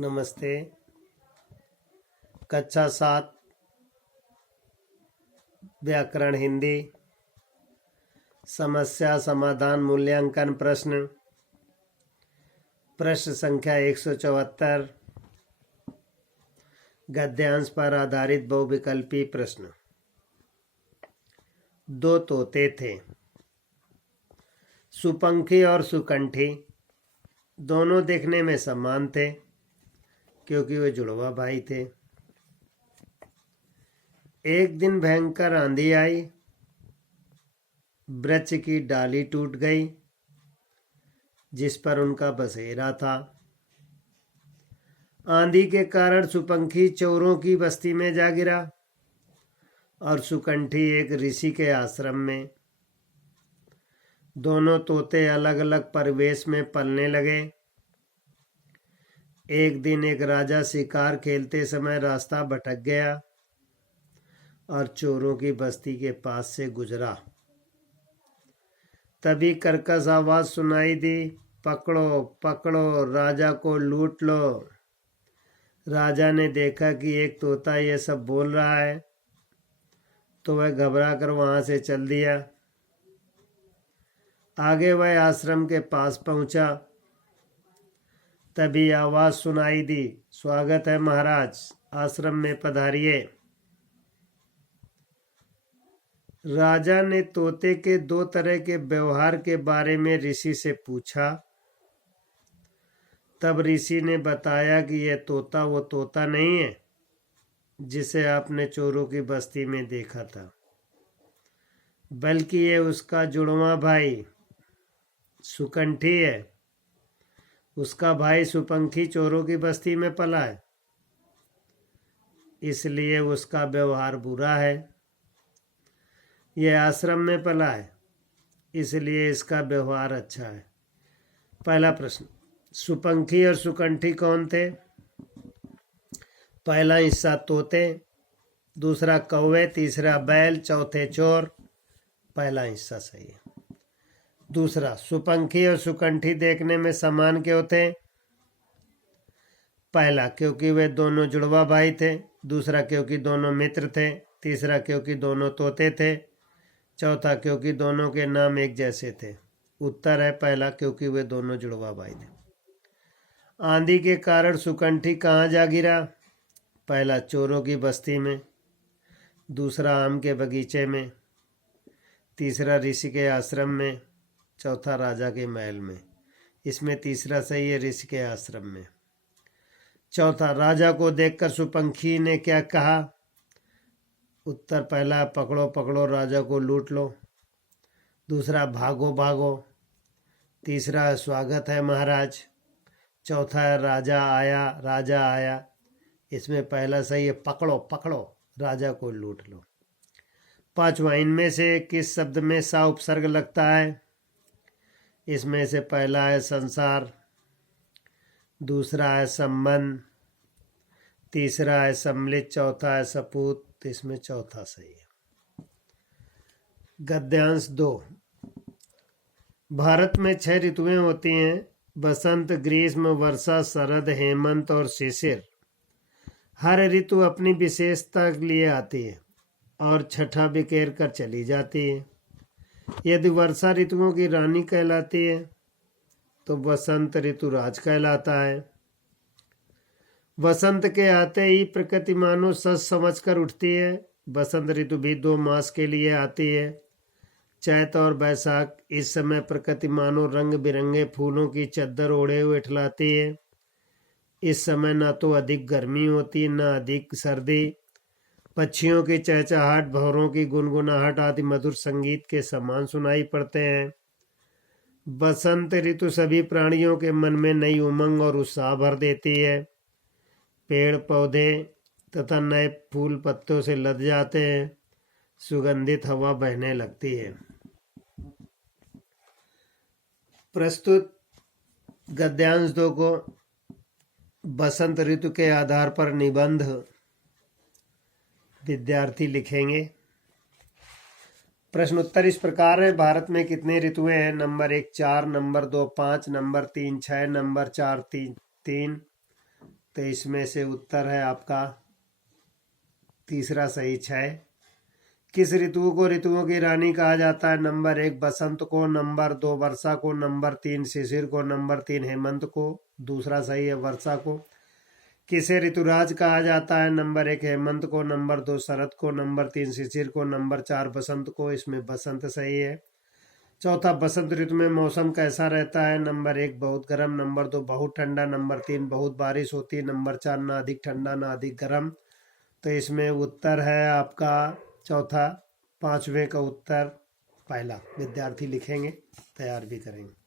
नमस्ते। कक्षा 7 व्याकरण हिंदी समस्या समाधान मूल्यांकन प्रश्न संख्या 174 गद्यांश पर आधारित बहुविकल्पी प्रश्न। दो तोते थे, सुपंखी और सुकंठी। दोनों देखने में समान थे क्योंकि वे जुड़वा भाई थे। एक दिन भयंकर आंधी आई, वृक्ष की डाली टूट गई जिस पर उनका बसेरा था। आंधी के कारण सुपंखी चोरों की बस्ती में जा गिरा और सुकंठी एक ऋषि के आश्रम में। दोनों तोते अलग अलग परिवेश में पलने लगे। एक दिन एक राजा शिकार खेलते समय रास्ता भटक गया और चोरों की बस्ती के पास से गुजरा। तभी कर्कश आवाज सुनाई दी, पकड़ो पकड़ो, राजा को लूट लो। राजा ने देखा कि एक तोता ये सब बोल रहा है तो वह घबरा कर वहां से चल दिया। आगे वह आश्रम के पास पहुंचा। तभी आवाज सुनाई दी, स्वागत है महाराज, आश्रम में पधारिए। राजा ने तोते के दो तरह के व्यवहार के बारे में ऋषि से पूछा। तब ऋषि ने बताया कि यह तोता वो तोता नहीं है जिसे आपने चोरों की बस्ती में देखा था, बल्कि ये उसका जुड़वा भाई सुकंठी है। उसका भाई सुपंखी चोरों की बस्ती में पला है, इसलिए उसका व्यवहार बुरा है। यह आश्रम में पला है, इसलिए इसका व्यवहार अच्छा है। पहला प्रश्न, सुपंखी और सुकंठी कौन थे? पहला हिस्सा तोते, दूसरा कौवे, तीसरा बैल, चौथे चोर। पहला हिस्सा सही है। दूसरा, सुपंखी और सुकंठी देखने में समान क्यों थे? पहला, क्योंकि वे दोनों जुड़वा भाई थे। दूसरा, क्योंकि दोनों मित्र थे। तीसरा, क्योंकि दोनों तोते थे। चौथा, क्योंकि दोनों के नाम एक जैसे थे। उत्तर है पहला, क्योंकि वे दोनों जुड़वा भाई थे। आंधी के कारण सुकंठी कहाँ जा गिरा? पहला, चोरों की बस्ती में। दूसरा, आम के बगीचे में। तीसरा, ऋषि के आश्रम में। चौथा, राजा के महल में। इसमें तीसरा सही है, ऋषि के आश्रम में। चौथा, राजा को देखकर सुपंखी ने क्या कहा? उत्तर पहला, पकड़ो पकड़ो, राजा को लूट लो। दूसरा, भागो भागो। तीसरा, स्वागत है महाराज। चौथा, राजा आया राजा आया। इसमें पहला सही है, पकड़ो पकड़ो, राजा को लूट लो। पांचवा, इनमें से किस शब्द में सा उपसर्ग लगता है? इसमें से पहला है संसार, दूसरा है संबंध, तीसरा है सम्मिलित, चौथा है सपूत। इसमें चौथा सही है। गद्यांश 2, भारत में 6 ऋतुएं होती हैं, बसंत, ग्रीष्म, वर्षा, शरद, हेमंत और शिशिर। हर ऋतु अपनी विशेषता के लिए आती है और छठा बिखेर कर चली जाती है। यदि वर्षा ऋतुओं की रानी कहलाती है तो बसंत ऋतु राज कहलाता है। बसंत के आते ही प्रकृति मानो सच समझ कर उठती है। बसंत ऋतु भी 2 मास के लिए आती है, चैत और बैसाख। इस समय प्रकृति मानो रंग बिरंगे फूलों की चद्दर ओढ़े हुए ठिठलाती है। इस समय न तो अधिक गर्मी होती न अधिक सर्दी। पक्षियों की चहचहाहट, भंवरों की गुनगुनाहट आदि मधुर संगीत के समान सुनाई पड़ते हैं। बसंत ऋतु सभी प्राणियों के मन में नई उमंग और उत्साह भर देती है। पेड़ पौधे तथा नए फूल पत्तों से लद जाते हैं, सुगंधित हवा बहने लगती है। प्रस्तुत गद्यांश 2 को बसंत ऋतु के आधार पर निबंध विद्यार्थी लिखेंगे। प्रश्न उत्तर इस प्रकार है, भारत में कितनी ऋतुएं हैं? नंबर 1 4, नंबर 2 5, नंबर 3 6, नंबर 4 3, तो इसमें से उत्तर है आपका तीसरा सही 6। किस ऋतु को ऋतुओं की रानी कहा जाता है? नंबर 1 बसंत को, नंबर 2 वर्षा को, नंबर 3 शिशिर को, नंबर 3 हेमंत को। दूसरा सही है वर्षा को। किसे ऋतुराज कहा जाता है? नंबर 1 हेमंत को, नंबर 2 शरद को, नंबर 3 शिशिर को, नंबर 4 बसंत को। इसमें बसंत सही है। चौथा, बसंत ऋतु में मौसम कैसा रहता है? नंबर 1 बहुत गर्म, नंबर 2 बहुत ठंडा, नंबर 3 बहुत बारिश होती है, नंबर 4 ना अधिक ठंडा ना अधिक गर्म। तो इसमें उत्तर है आपका चौथा। 5वें का उत्तर पहला। विद्यार्थी लिखेंगे, तैयार भी करेंगे।